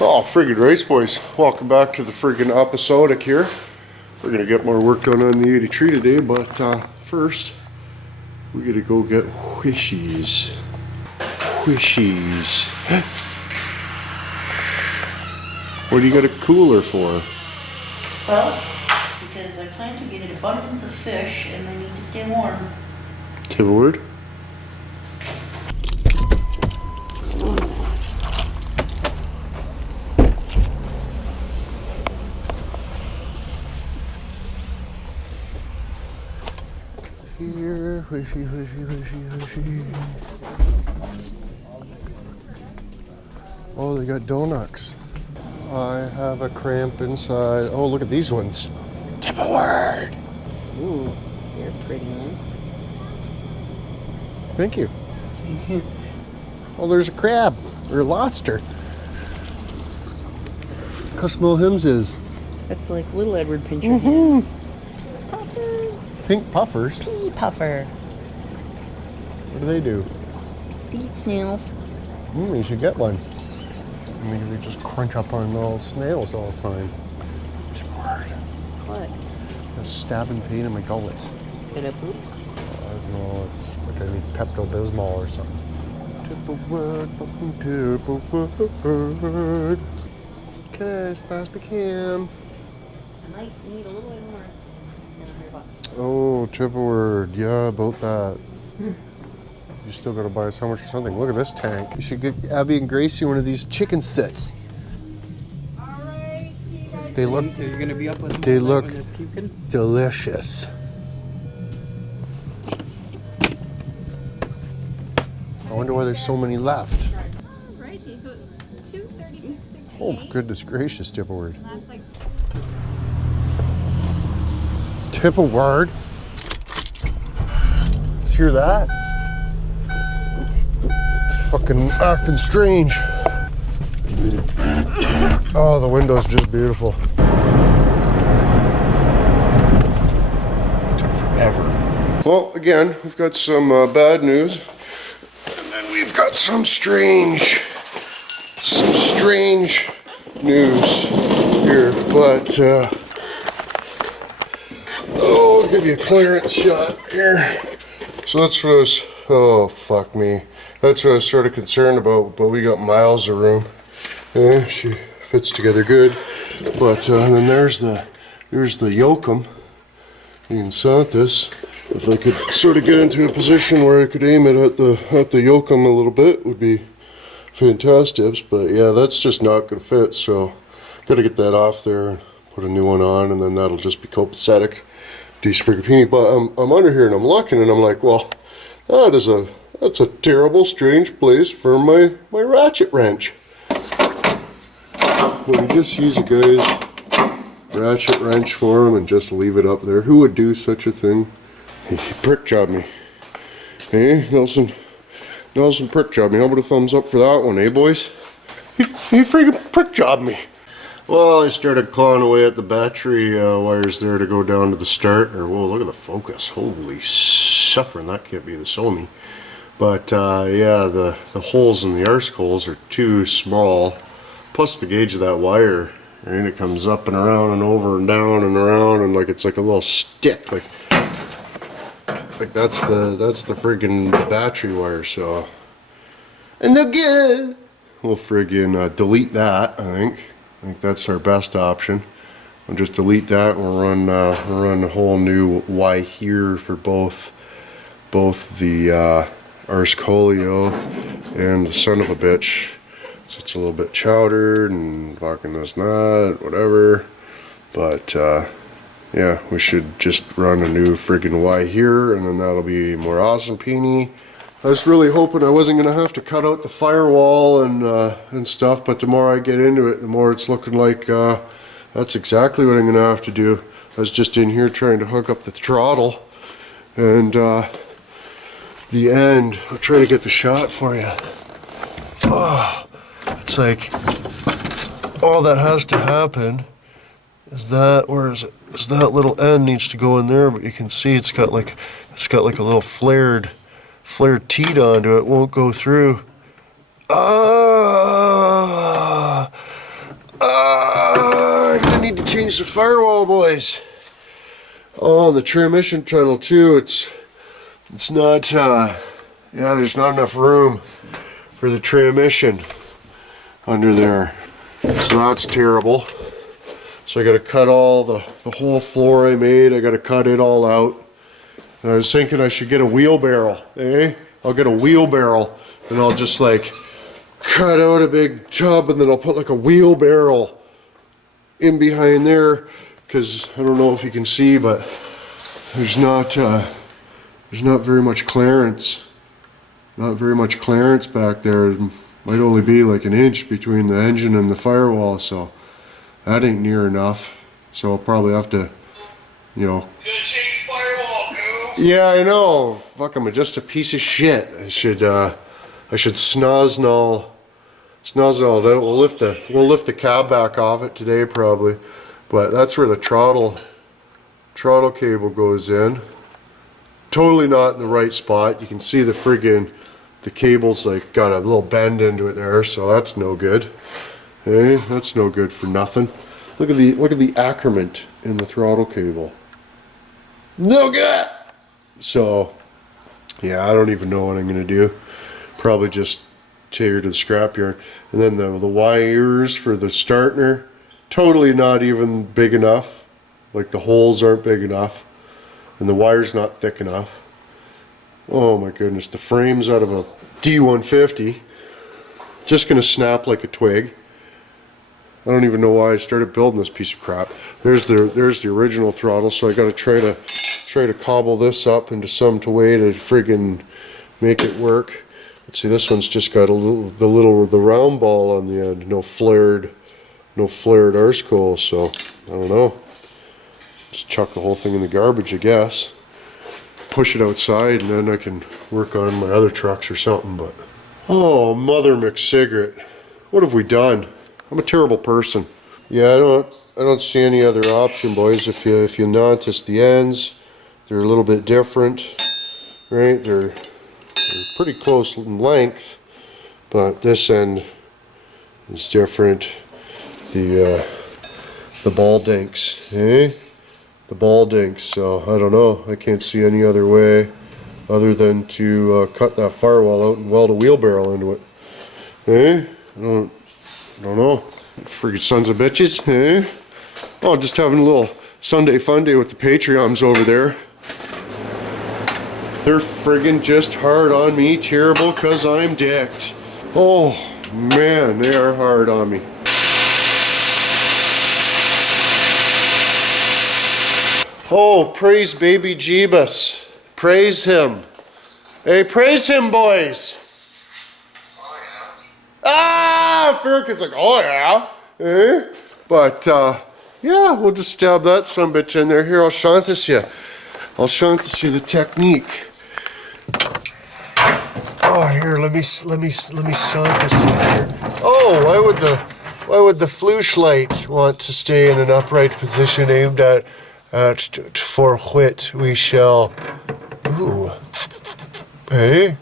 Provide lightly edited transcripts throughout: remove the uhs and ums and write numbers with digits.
Oh, friggin' race boys. Welcome back to the friggin' episodic here. We're gonna get more work done on the 83 today, but first, we gotta go get whishies. Whishies. What do you got a cooler for? Well, because I plan to get an abundance of fish and they need to stay warm. Give a word? Here, wishy, wishy, wishy, wishy. Oh, they got donuts. I have a cramp inside. Oh, look at these ones. Tip a word. Ooh, you're a pretty one. Thank you. Oh, there's a crab or a lobster. Cusmo Hims is. That's like little Edward Pincher hands. Puffers. Pink puffers. Pea puffer. What do they do? Eat snails. You should get one. Maybe they just crunch up on all snails all the time. Tip a word. What? A stabbing pain in my gullet. Could I poop? I don't know, it's like I need Pepto-Bismol or something. Tip a word, fucking tip a word. Okay, as fast as we can. I might need a little bit more. Oh, tip a word. Yeah, about that. You still gotta buy us how much for something. Look at this tank. You should get Abby and Gracie one of these chicken sets. Alright, see you guys. They look, You're gonna be up with they look when they're puking? delicious. I wonder why there's so many left. Alrighty, so it's 236.68. Oh, goodness gracious, tip a word. And that's like Tip a word. Let's hear that. It's fucking acting strange. Oh, the window's just beautiful. It took forever. Well, again, we've got some bad news. And then we've got some strange news here. But, I'll give you a clearance shot here. So that's what I was, oh fuck me. That's what I was sort of concerned about, but we got miles of room. Yeah, she fits together good. But then there's the yokum. You can sort this. If I could sort of get into a position where I could aim it at the yokum a little bit, would be fantastic. But yeah, that's just not gonna fit, so gotta get that off there and put a new one on, and then that'll just be copacetic. Decent freaking peony. But I'm under here and I'm looking and I'm like, well, that's a terrible, strange place for my ratchet wrench. Would you just use a guy's ratchet wrench for him and just leave it up there? Who would do such a thing? He prick jobbed me. Hey, Nelson prick jobbed me. How about a thumbs up for that one, eh, boys? He freaking prick jobbed me. Well, I started clawing away at the battery wires there to go down to the starter. Whoa, look at the focus. Holy suffering, that can't be the Sony. But yeah, the holes in the arse holes are too small. Plus the gauge of that wire, and it comes up and around and over and down and around, and like it's like a little stick. Like that's the friggin' battery wire. So, and again, we'll friggin' delete that. I think that's our best option. We'll just delete that. We'll run a whole new Y here for both the Ars Colio and the son of a bitch. So it's a little bit chowdered and fucking this not whatever. But yeah, we should just run a new friggin' Y here, and then that'll be more awesome peony. I was really hoping I wasn't gonna have to cut out the firewall and stuff, but the more I get into it, the more it's looking like that's exactly what I'm gonna have to do. I was just in here trying to hook up the throttle, and the end. I'll try to get the shot for you. Oh, it's like all that has to happen is that, where is it? Is that little end needs to go in there, but you can see it's got like a little flared teat onto it. Won't go through. Ah, need to change the firewall, boys. Oh, and the transmission tunnel too. It's not. Yeah, there's not enough room for the transmission under there, so that's terrible. So I got to cut all the whole floor I made. I got to cut it all out. And I was thinking I should get a wheelbarrow. I'll get a wheelbarrow and I'll just like cut out a big tub and then I'll put like a wheelbarrow in behind there, because I don't know if you can see, but there's not very much clearance. Not very much clearance back there. It might only be like an inch between the engine and the firewall, so that ain't near enough. So I'll probably have to, you know. Change firewall, goose. Yeah, I know. Fuck, I'm just a piece of shit. I should snozzle it out. We'll lift the cab back off it today probably, but that's where the throttle cable goes in. Totally not in the right spot. You can see the cable's like got a little bend into it there, so that's no good. Hey, that's no good for nothing. Look at the accrement in the throttle cable. No good. So yeah, I don't even know what I'm gonna do. Probably just take her to the scrapyard. And then the wires for the starter, totally not even big enough. Like the holes aren't big enough, and the wire's not thick enough. Oh my goodness, the frame's out of a D150. Just gonna snap like a twig. I don't even know why I started building this piece of crap. There's the original throttle, so I gotta try to cobble this up into some way to friggin' make it work. Let's see, this one's just got the round ball on the end, no flared arse coal, so I don't know. Just chuck the whole thing in the garbage, I guess. Push it outside, and then I can work on my other trucks or something. But oh, mother McCigarette, what have we done? I'm a terrible person. Yeah, I don't see any other option, boys. If you notice the ends, they're a little bit different, right? They're pretty close in length, but this end is different. The ball dinks, eh? The ball dinks. So I don't know. I can't see any other way other than to cut that firewall out and weld a wheelbarrow into it. Eh? I don't know. Freaking sons of bitches, eh? Oh, just having a little Sunday fun day with the Patreons over there. They're friggin' just hard on me, terrible, cause I'm dicked. Oh man, they are hard on me. Oh, praise baby Jeebus. Praise him. Hey, praise him, boys. Oh, yeah. Ah, Fergus like, oh yeah. Eh? But yeah, we'll just stab that sumbitch in there. Here, I'll show you. I'll show you the technique. Oh, here, let me soak this in here. Oh, why would the flashlight want to stay in an upright position aimed at for which we shall? Ooh, hey.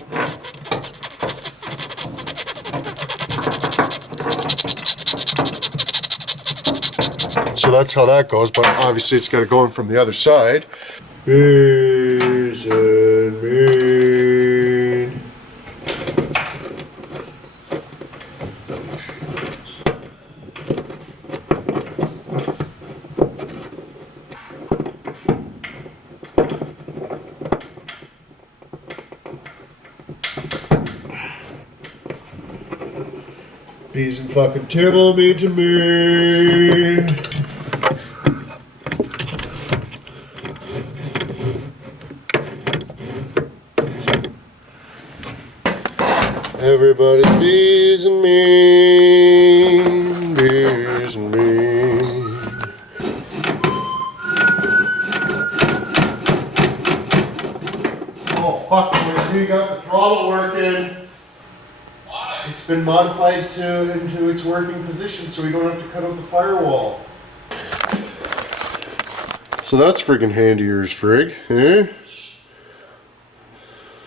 So that's how that goes, but obviously it's got to go in from the other side. Beers and mean. Bees and fucking terrible me to me. Everybody's bees and mean, bees and mean. Oh fuck, boys, we got the throttle working. Why? It's been modified into its working position so we don't have to cut out the firewall. So that's friggin' handy as frig, eh?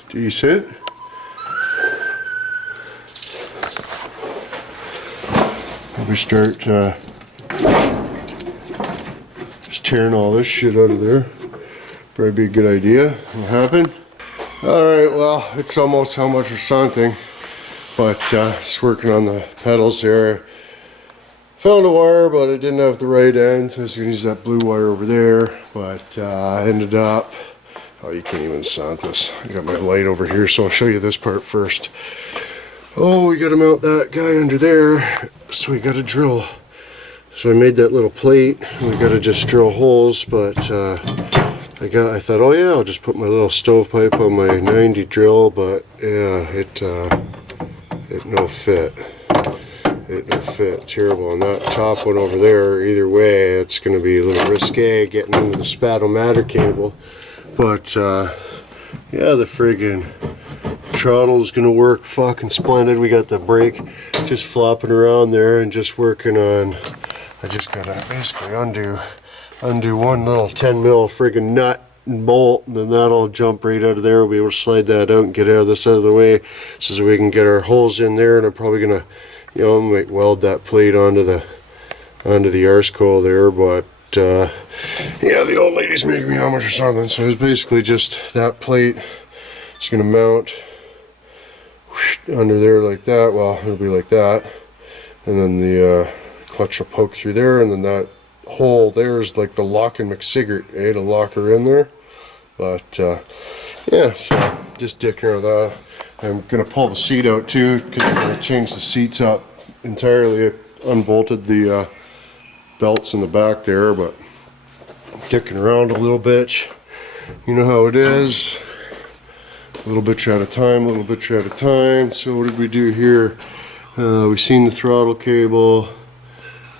Decent. We start tearing all this shit out of there. Probably be a good idea. What happened? Alright, well, it's almost how much or something. But just working on the pedals there. Found a wire, but I didn't have the right end, so I was going to use that blue wire over there. But I ended up... Oh, you can't even sound this. I got my light over here, so I'll show you this part first. Oh, we got to mount that guy under there, so we got to drill. So I made that little plate. We got to just drill holes, but I thought, oh yeah, I'll just put my little stovepipe on my 90 drill, but yeah, it no fit. It no fit. Terrible. And that top one over there, either way, it's going to be a little risque getting into the spadometer cable. But yeah, the friggin' throttle is gonna work fucking splendid. We got the brake just flopping around there and just working on. I just gotta basically undo one little 10 mil friggin' nut and bolt, and then that'll jump right out of there. We'll be able to slide that out and get out of this out of the way, so that we can get our holes in there. And I'm probably gonna, you know, might weld that plate onto the arse coil there, but. Yeah, the old lady's making me how much or something, so it's basically just that plate. It's gonna mount under there like that. Well, it'll be like that, and then the clutch will poke through there, and then that hole there is like the lock and McSiggert, to lock her in there. But yeah, so just dicking around with that. I'm gonna pull the seat out too, because I'm gonna change the seats up entirely. I unbolted the belts in the back there, but dicking around a little bit. You know how it is. A little bit at a time, a little bit at a time. So what did we do here? We seen the throttle cable,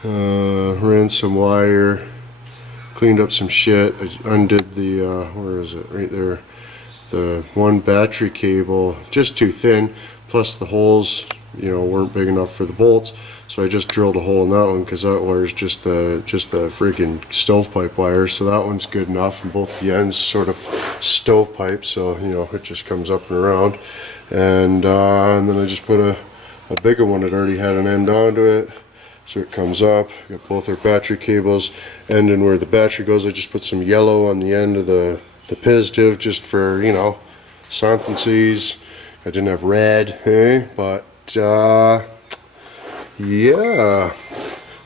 ran some wire, cleaned up some shit. I undid the, where is it? Right there. The one battery cable, just too thin, plus the holes, you know, weren't big enough for the bolts. So I just drilled a hole in that one, because that wire is just the freaking stovepipe wire. So that one's good enough, and both the ends sort of stovepipe, so you know it just comes up and around. And then I just put a bigger one that already had an end onto it, so it comes up. Got both our battery cables ending where the battery goes. I just put some yellow on the end of the positive, just for, you know, something sees. I didn't have red, hey, but yeah,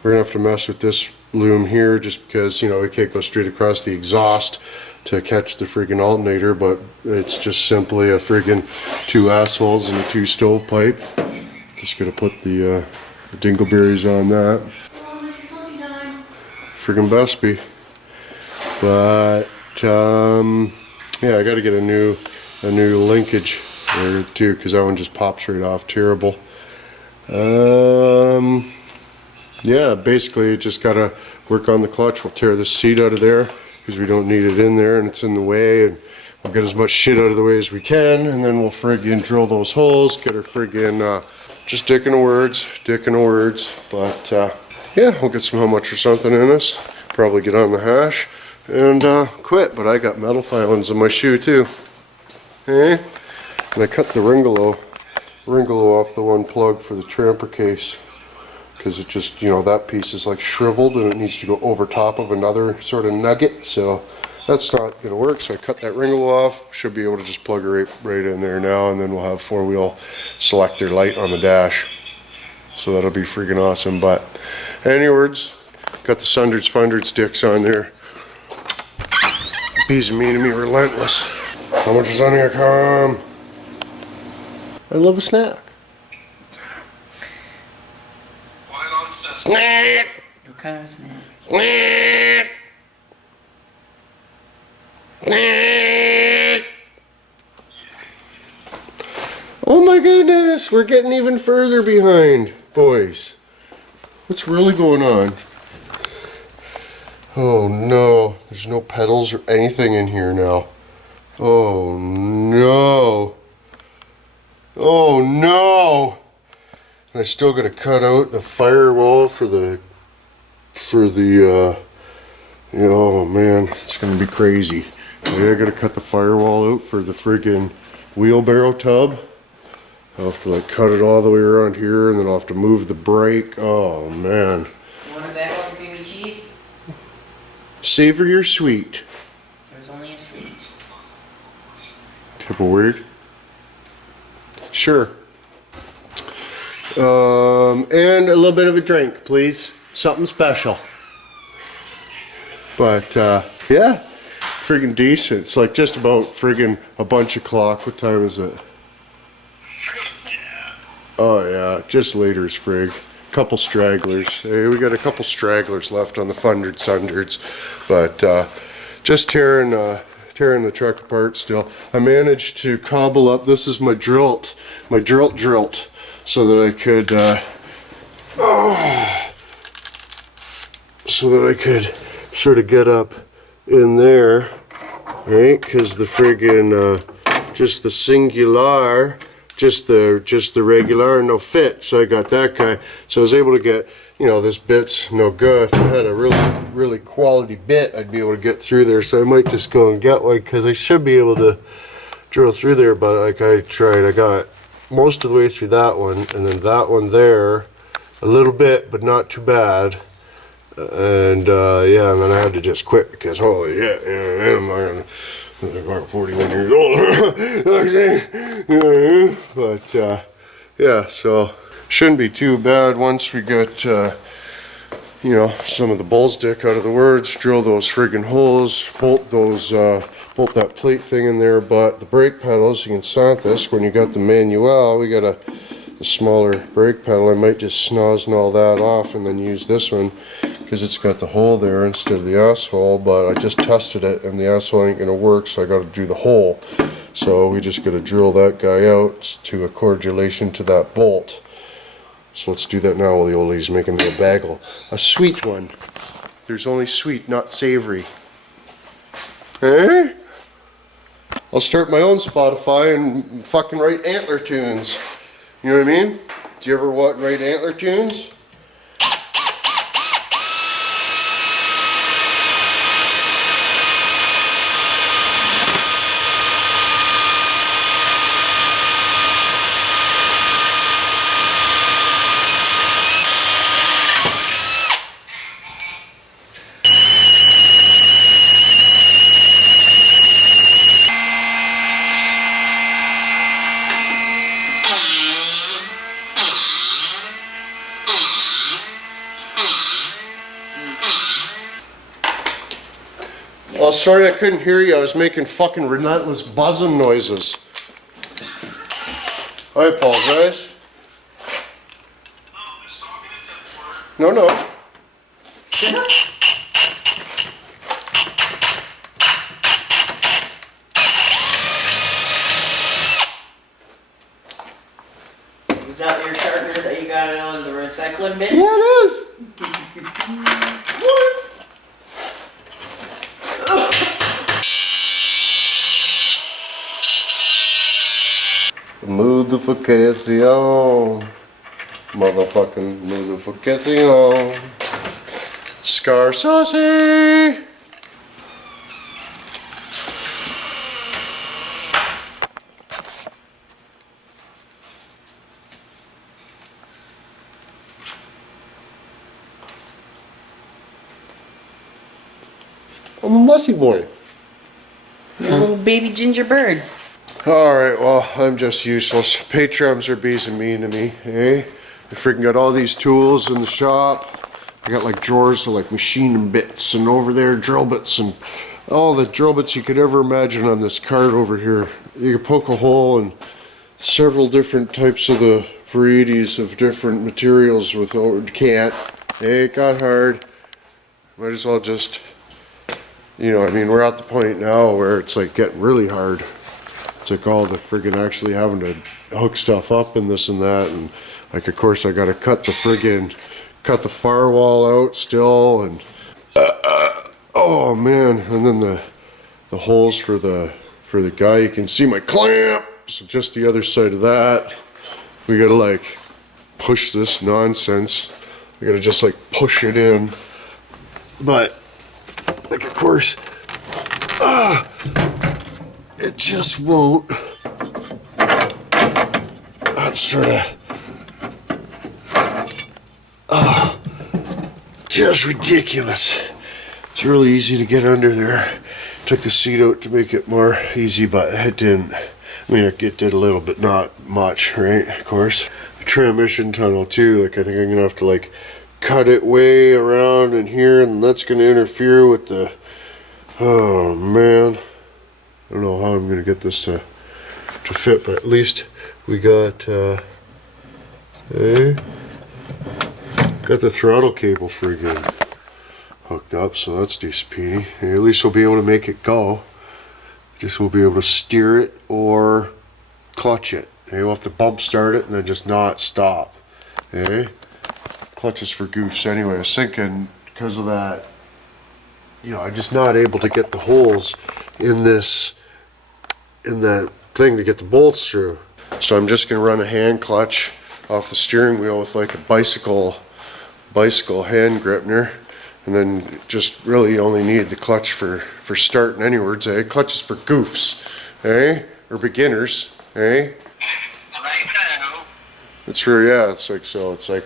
we're gonna have to mess with this loom here, just because, you know, we can't go straight across the exhaust to catch the friggin' alternator, but it's just simply a friggin' 2 assholes and a 2 stovepipe. Just gonna put the dingleberries on that. Friggin' Busby. But yeah, I gotta get a new linkage there too, because that one just pops right off terrible. Yeah, basically just gotta work on the clutch. We'll tear the seat out of there because we don't need it in there and it's in the way, and we'll get as much shit out of the way as we can, and then we'll friggin' drill those holes, get our friggin' just dicking the words. But yeah, we'll get some how much or something in us, probably get on the hash and quit. But I got metal filings in my shoe too, and I cut the ringolo off the one plug for the tramper case, because it just, you know, that piece is like shriveled and it needs to go over top of another sort of nugget, so that's not gonna work. So I cut that ringolo off. Should be able to just plug it right in there now, and then we'll have 4-wheel selector light on the dash, so that'll be freaking awesome. But anyways, got the Sundreds Fundred sticks on there. Bees and me relentless. How much is on here? Come. I love a snack. Why not set? Snack. What kind of a snack? Snack. Snack. Oh my goodness, we're getting even further behind, boys. What's really going on? Oh no, there's no pedals or anything in here now. Oh no. Oh no! And I still gotta cut out the firewall for the oh man, it's gonna be crazy. I gotta cut the firewall out for the friggin' wheelbarrow tub. I'll have to like cut it all the way around here, and then I'll have to move the brake. Oh man. You want a bag of creamy cheese? Savory or sweet? There's only a sweet. Type of weird. Sure. And a little bit of a drink, please. Something special. But, yeah. Friggin' decent. It's like just about friggin' a bunch o'clock. What time is it? Oh, yeah. Just later as frig. Couple stragglers. Hey, we got a couple stragglers left on the Fundred Sundreds. But, just tearing the truck apart still. I managed to cobble up, this is my drilt, so that I could, sort of get up in there, right? Because the friggin', just the singular, just the regular, no fit. So I got that guy. So I was able to get, you know, this bit's no good. If I had a really quality bit, I'd be able to get through there. So I might just go and get one because I should be able to drill through there. But like I tried, I got most of the way through that one, and then that one there, a little bit, but not too bad. And yeah, and then I had to just quit because holy shit, you know, I'm 41 years old. But yeah, so shouldn't be too bad once we get you know, some of the bull stick out of the words, drill those friggin' holes, bolt that plate thing in there. But the brake pedals, you can sant this when you got the manual. We got the smaller brake pedal. I might just snozzle that off and then use this one because it's got the hole there instead of the asshole. But I just tested it and the asshole ain't gonna work, so I got to do the hole. So we just got to drill that guy out to a correlation to that bolt. So let's do that now while the oldie's making me a bagel. A sweet one. There's only sweet, not savory. Eh? I'll start my own Spotify and fucking write antler tunes. You know what I mean? Do you ever write antler tunes? Oh, sorry I couldn't hear you. I was making fucking relentless buzzing noises. I apologize. No, no. Is that your sharpener that you got out of the recycling bin? Yeah, it is. Modification. Motherfucking modification. Scar saucy. I'm a mussy boy. You're a little baby ginger bird. Alright, well, I'm just useless. Patrons are being mean to me, eh? I freaking got all these tools in the shop. I got like drawers of like machining bits, and over there drill bits, and all the drill bits you could ever imagine on this cart over here. You can poke a hole in several different types of the varieties of different materials with, oh, can't. Hey, it got hard. Might as well just, you know, I mean, we're at the point now where it's like getting really hard. It's like all the friggin' actually having to hook stuff up and this and that, and like of course I gotta cut the firewall out still, and oh man, and then the holes for the guy, you can see my clamp, so just the other side of that, we gotta like push this nonsense. We gotta just like push it in, but like of course it just won't. That's sort of just ridiculous. It's really easy to get under there. Took the seat out to make it more easy, but it didn't. I mean, it did a little bit, not much, right? Of course. The transmission tunnel too, like I think I'm gonna have to like cut it way around in here, and that's gonna interfere with the, oh man. I don't know how I'm gonna get this to fit, but at least we got, got the throttle cable friggin' hooked up, so that's decent peeny. At least we'll be able to make it go. Just we'll be able to steer it or clutch it. We'll have to bump start it and then just not stop. Clutch is for goofs anyway. I was thinking because of that, you know, I'm just not able to get the holes in this, in that thing to get the bolts through. So I'm just gonna run a hand clutch off the steering wheel with like a bicycle hand gripner. And then just really only need the clutch for starting anywards, Clutch is for goofs, or beginners, Right now. It's for, yeah, it's like, so it's like,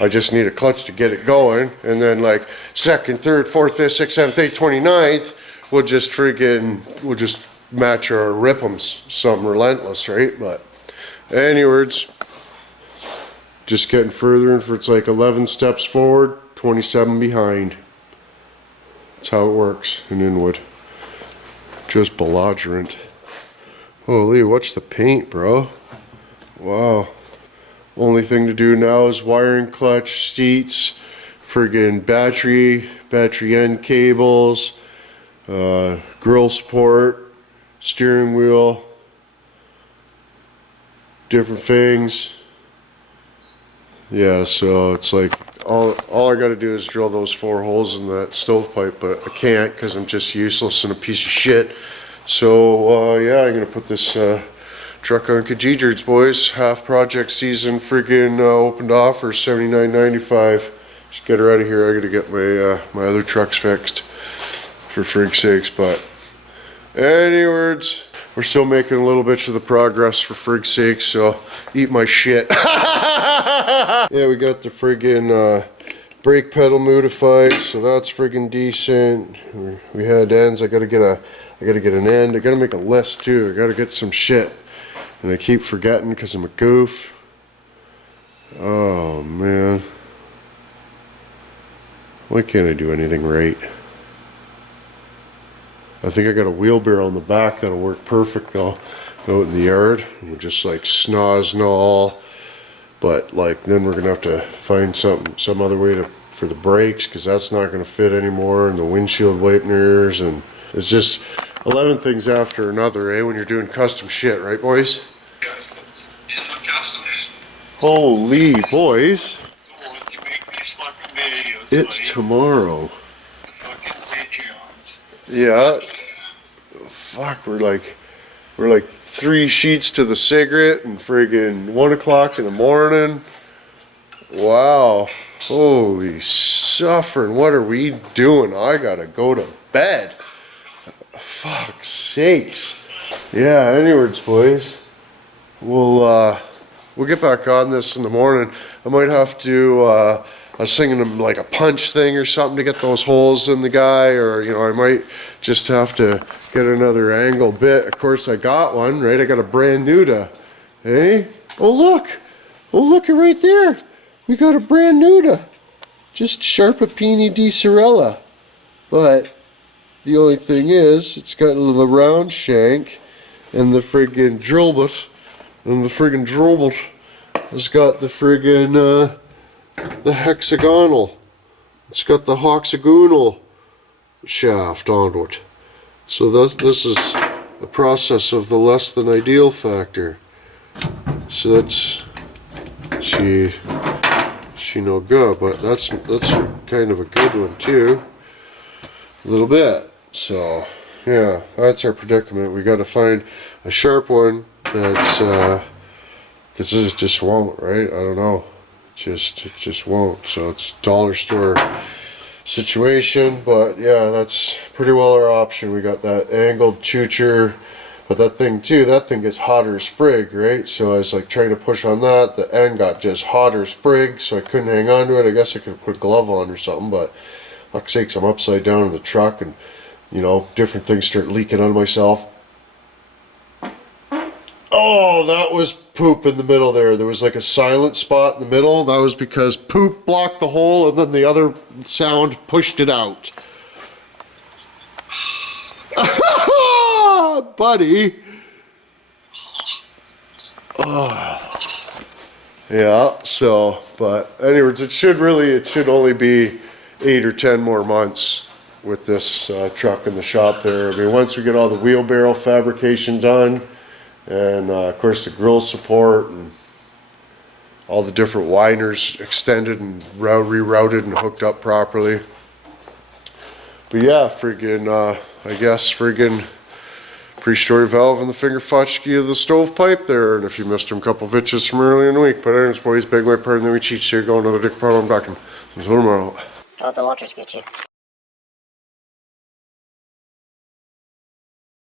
I just need a clutch to get it going, and then like second, third, fourth, fifth, sixth, seventh, eighth, 29th, we'll just match our rip'ems, something relentless, right? But anyways, just getting further and it's like 11 steps forward, 27 behind. That's how it works in Inwood. Just belligerent. Holy, watch the paint, bro. Wow. Only thing to do now is wiring clutch, seats, friggin' battery end cables, grill support, steering wheel, different things. Yeah, so it's like all I gotta do is drill those 4 holes in that stovepipe, but I can't because I'm just useless and a piece of shit. So yeah, I'm gonna put this truck on Kijijers, boys. Half project season friggin' opened offer, $79.95. Just get her out of here. I gotta get my other trucks fixed, for frig's sakes. But anyways, we're still making a little bit of the progress, for frig's sake, so eat my shit. Yeah, we got the friggin' brake pedal modified, so that's friggin' decent. We had ends. I gotta get an end. I gotta make a list too. I gotta get some shit, and I keep forgetting because I'm a goof. Oh man, why can't I do anything right? I think I got a wheelbarrow on the back that'll work perfect though, out in the yard, and we'll just like snaz and all. But like then we're gonna have to find some other way for the brakes, because that's not gonna fit anymore, and the windshield wipeners, and it's just 11 things after another, when you're doing custom shit, right, boys? Customs. Inwood Customs. Holy boys, You make these fucking videos. it's buddy. tomorrow. Fucking Patreons. Yeah. Fuck, we're like 3 sheets to the cigarette and friggin' 1 o'clock in the morning. Wow. Holy suffering, what are we doing? I gotta go to bed. Fuck's sakes. Yeah, anyways, boys. We'll get back on this in the morning. I might have to I was thinking of like a punch thing or something to get those holes in the guy, or you know, I might just have to get another angle bit. Of course I got one, right? I got a brand new to, hey? Oh look it right there. We got a brand new to, just Sharpapini di Sorella. But the only thing is, it's got a little round shank, and the friggin' drill bit, has got the friggin' the hexagonal. It's got the hexagonal shaft onto it. So this is the process of the less than ideal factor. So that's she no good, but that's kind of a good one too. A little bit. So yeah, that's our predicament. We got to find a sharp one that's because this just won't, right? I don't know. It just won't. So it's dollar store situation, but yeah, that's pretty well our option. We got that angled chucher, but that thing gets hotter as frig, right? So I was like trying to push on that, the end got just hotter as frig, so I couldn't hang on to it. I guess I could put a glove on or something, but fuck's sakes, I'm upside down in the truck and, you know, different things start leaking on myself. Oh, that was poop in the middle there. There was like a silent spot in the middle. That was because poop blocked the hole and then the other sound pushed it out. Buddy. Oh. Yeah, so, but anyways, it should only be 8 or 10 more months with this truck in the shop there. I mean, once we get all the wheelbarrow fabrication done, and of course the grill support and all the different winders extended and rerouted and hooked up properly. But yeah, friggin', I guess friggin' pre-story valve and the finger fotchkey of the stovepipe there. And if you missed them, couple bitches from earlier in the week. But anyways, boys, big white part, and then we cheat here going to the dick problem docking. Until tomorrow. Don't the launchers get you?